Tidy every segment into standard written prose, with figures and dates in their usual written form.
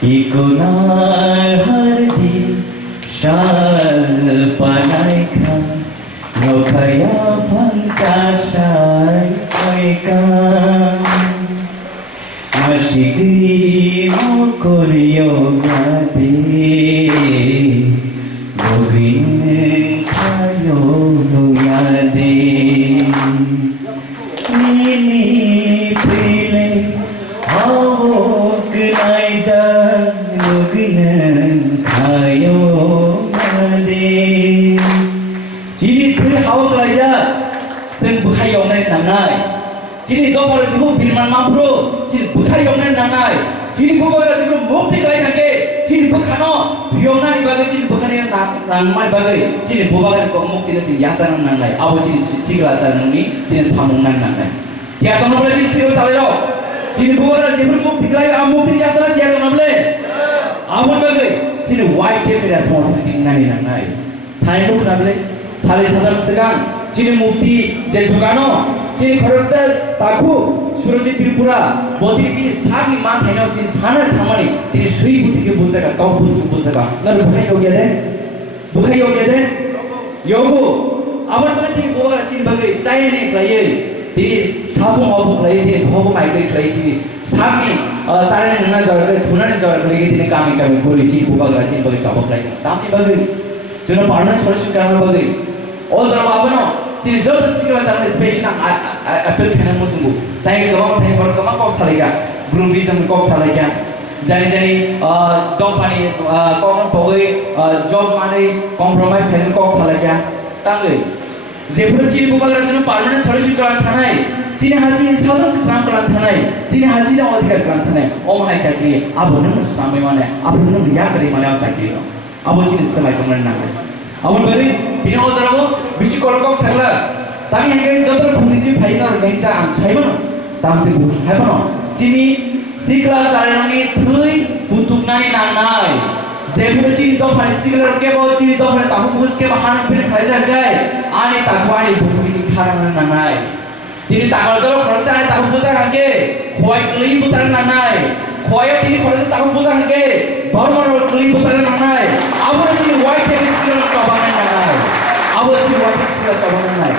Ikunar hardi shal panaika Nokaya pancasai oika Ashigri mokolyo gade Gogin kayo yade Nini pile awok naija Gogin kayo yade Jini pile awok naija Sen bukai yonai nanai Jini do paro jibu birman mapro Jini bukai yonai nanai Jini bukara jibu mukti kalai kake Jini bukano Fiona ni bagai jini bukane nangmai bagai Jini bukara ko mukti na jini yasan nanai Abo jini sigla jalan ni jini samung nanai Dia kono boleh jini sigla jalan Jini bukara jibu mukti kalai am mukti yasan dia kono boleh Abo bagai jini white take responsibility nanai Thai lu na boleh Sali sadar segang Jini mukti jadi bukano Jini koroksa taku Surajit Tripura Bodiri kini sagi मान है ना उसी साना खामने तेरे श्री बुद्धि के बुझेगा कौ बुद्धि के बुझेगा ना बुखाई हो गया दे योगो अमर बने तेरे बोगा रचिन बगे चाय ने खाइए तेरे साबु माबु खाइए तेरे भोगो माइके खाइए तेरे सागी सारे नन्ना जॉर्डे थुना ने जॉर्डे खाइए तेरे कामी कोरी चीज बोगा रचिन बगे चाबो खाइए ताकि बगे जोना पार्टनर सोल्यूशन करना बगे और जरा आपनो Jadi jauh sekali zaman spesial apel kena musuh. Tapi kalau kita kalau kamu kau salahkan, groupism kau salahkan. Jadi dofani kau pergi job mana compromise kena kau salahkan. Tangga. Jepun ciri bukan kerana parlimen solusi kerana tanai. Ciri haji sahaja kesan kerana tanai. Ciri haji dah ଅଧିକାର kerana tanai. Om hai cakri. Abu nama sampai mana? Abu nama dia kari mana cakri. Abu ciri semai kemudian nama. Abu beri, ini orang orang bisi kolok segala. Tapi yang kita jatuh polisi final next time, saya mana? Tapi bus, saya mana? Sini sikla jalan ini thui butuh nani nangai. Zebul ciri tu pada sikla ke bawah ciri tu pada tahu bus ke bahan pilih kerja gay. Ane tahu ane butuh ini kharan nangai. Ini tahu kalau kerja ane tahu bus kan ke? Koi keli bus nangai. Koi ini kerja tahu bus kan ke? Baru keli bus nangai. Abu ini white hair sikla kawan nangai. Abu ini white hair sikla kawan nangai.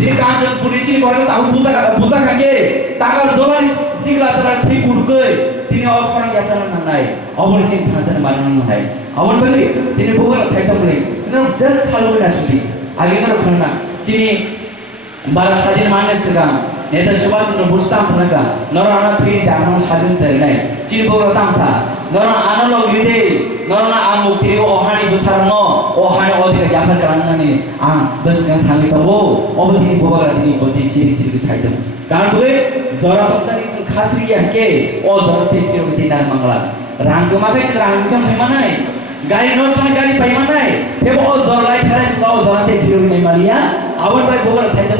Ini kan jauh polisi kalau tahu busa kage, takkan zoran sigla cara ঠিক উঠবে তিনি অক্ষর গেছেন না নাই অবন চিন ভাঁচেন বানানো নাই অবন বলি তিনি বগুড়া সাইটা বলি কিন্তু জাস্ট খালো না শুধু আগে তো খানা চিনি বারা স্বাধীন মানে সিগাম নেতা সুভাষ চন্দ্র বোস তামসানাকা নরনা থ্রি দানো স্বাধীন তাই নাই চিনি বগুড়া তামসা নরনা আনলো লিদে নরনা আম মুক্তি ওহানি বুসারনো ওহানি অধিক জাফর কারণে আম বস গান থামি তবো অবদিনী বগুড়া তিনি বতি চিনি চিনি সাইটা কারণ বলে জরা তমসানি চিন খাসরিয়া কে ও জরতে ফিরতে দিনার মাংলা রাঙ্গ মাবে চিন রাঙ্গ ফাইমানাই গাড়ি নষ্ট মানে গাড়ি পাইমানাই হেবো ও জরলাই খারে চিন ও জরতে ফিরতে মালিয়া আবার ভাই বগুড়া সাইটা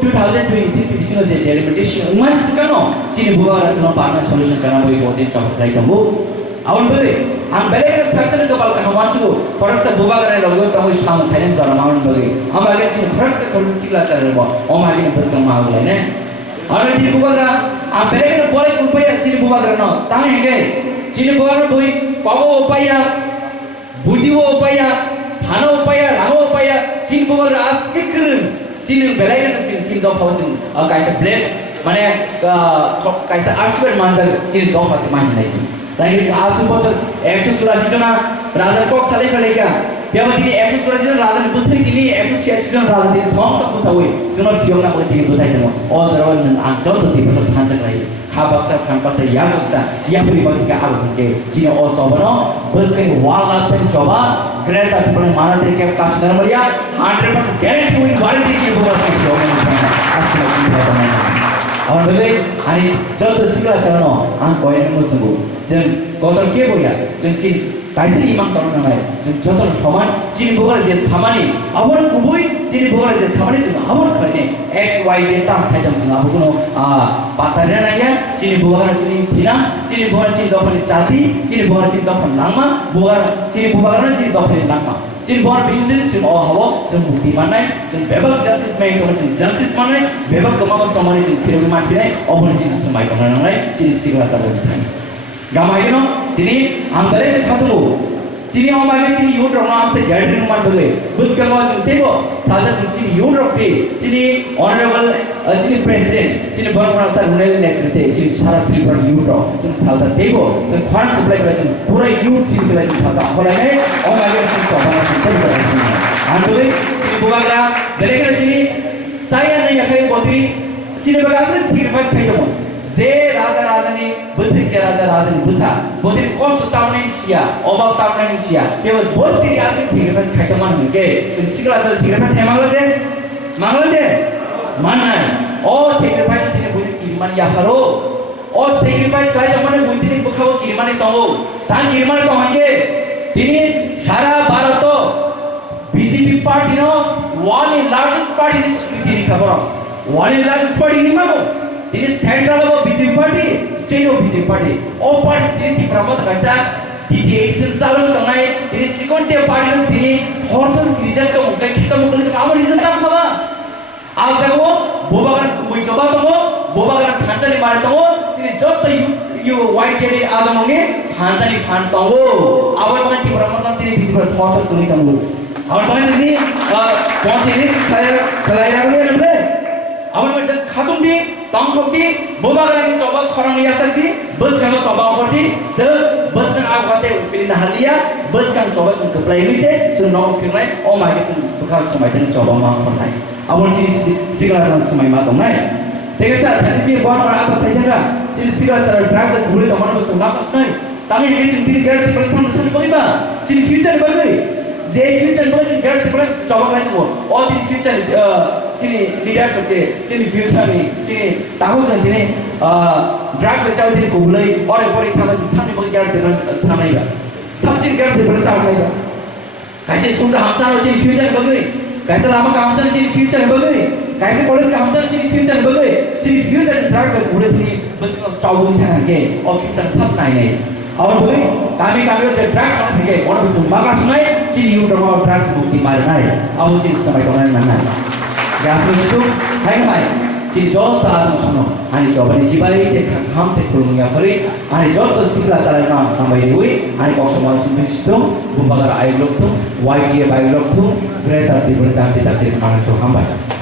2026 বিশিনো যে ডেলিমিটেশন উমান সিকানো চিনি বগুড়া চিন পার্টনার সলিউশন কানা বই বতে চকলাই তবো আউন বলে আম বেলেগের সাকসেস কপাল কা হামানসু ফরকসা বুবাগারে লগো তমই সাম খাইন জরা মাউন বলে আমরা আগে চিন ফরকসা করতে সিগলা চারে বো ও মাগিন বসকা মাগলাই নে আর চিনি বগুড়া আম বেলেগের বলে কুপায়া চিনি বগুড়া ন তাই হেগে চিনি বগুড়া বই কব উপায়া বুদিও উপায়া থানো উপায়া রাও উপায়া চিনি বগুড়া আজকে করুন চিনি বেলেগের চিনি দফা চিন কাইসা ব্লেস মানে কাইসা আশীর্বাদ মানজা চিনি দফা সে মাইন নাই চিনি তাই আসু বছর 184 জন রাজার কক সালে ফেলে কা বেবা তিনি 184 জন রাজার বুদ্ধি তিনি 186 জন রাজা তিনি ধম তো বুঝাওই জুনো ফিয়না বলে তিনি বুঝাই দেব ও জরওয়ান আং জল তো তিনি তো থানজা লাই খাবাকসা খানপাসা ইয়াবসা ইয়াপুরি বসিকা আবকে জিনে ও সবনো বসকে ওয়াল লাস্ট টাইম জবা গ্রেটা পিপল মানাতে কে কাশনার মারিয়া 100% গ্যারান্টি উইন ওয়ারেন্টি কি বলা আসলে কি হয় और बे आनी जब तो सिगला चलनो आं कोई नहीं मुझको जब कौतल क्या बोलिया जब चीन कैसे इमाम तरुण नामे जब जब समान चीन बोकर जे सामानी अवन कुबुई चीन बोकर जे सामानी चीन अवन करने X Y Z ताम साइडम चीन अब कुनो पातारे ना क्या चीन बोकर चीन थिना चीन बोकर चीन दफन चाती चीन बोकर चीन दफन लामा बोकर चीन बोकर चीन दफन Lama Jadi bukan bisnis itu cuma hawa, cuma bukti mana, cuma bebas justice main itu cuma justice mana, bebas kemana sama ini cuma firman firman, orang cuma semai kemana nolai, cuma sigla sahaja. Gamai itu, Tini angkale khatumu. Tini omage tini yun rong am se gathering man bage. Buska ma chung tebo saja chung tini yun rong te. Tini honorable tini president tini Barmana sir hunel netrite tini sara tripura yun rong chung saja tebo. Chung khwan kuplai kala chung pura yun tini kala chung saja hola ne omage chung sobana chung tebo kala. Angkale tini bubagra belekara tini saya nahi akai bodri tini bagasre sacrifice kai tomo. Ze raja raja ni betul je raja raja ni besar. Bodri cost tahunan cia, obab tahunan cia. Dia bos diri asli sacrifice kai tomo mungkin. Segala sesuatu sacrifice yang mangala de, mana? Oh sacrifice tini boleh kiriman ya karo. Oh sacrifice kai tomo ni boleh tini bukawo kiriman itu tahu. Tang kiriman itu hangge. Tini Sara Barato BJP party no one largest party ni tini kabar. One largest party ni mana? Ini central of BJP party, state of BJP party. All parties ini diperamot kerja di election selalu tengah. Ini cikon tiap party ini horton result tu mungkin kita mungkin itu kamu result tak apa? Asalnya bobakan kuih coba tu, bobakan hancar ni mana tu? Ini jod tu you white jadi ada mungkin hancar ni pan tu. Awal mungkin diperamot nanti BJP party horton kuih tu. Awal mungkin ini konsilis kelairan ni nampak. Awal mungkin just khatum di tangkap di, bobagan ini coba korang lihat di, bus kamu coba over di, bus yang aku kata film nahalia, bus kamu coba sen keplay ini se, sen nong film lain, oh my god sen bekas semai ten coba mau pernah, awal sih segala sen semai mau pernah, tegak tadi sih buat orang atas saja kan, sih segala cara drugs dan gula teman bus nggak pas naik, tapi ini centiri gara di perasaan sen bagaimana, jadi future bagaimana? Jadi future boleh juga kita boleh coba lagi tu. Oh di future sini leadership sini future ni sini tahu je sini drug beca sini kubulai orang orang kita sini sambil bagi kita sama juga. Sambil kita boleh sama juga. Kaisa sudah hamsar sini future bagi. Kaisa lama hamsar sini future bagi. Kaisa college hamsar sini future bagi. Sini future drug kubulai sini bus stop bukan ke officer सब नहीं और बोले kami जो drugs mana थे orang semua kasih ciri utama drugs bukti mana अब ciri sampai kemana mana gas itu hai mai ciri jauh tak ada sono ani coba ni jibai te ham te kurung ya fari ani jauh tu sikla cara nama kami dewi ani kau semua simpan situ bumbagar air lok tu white dia air lok tu berita di berita kita mana tu ham baca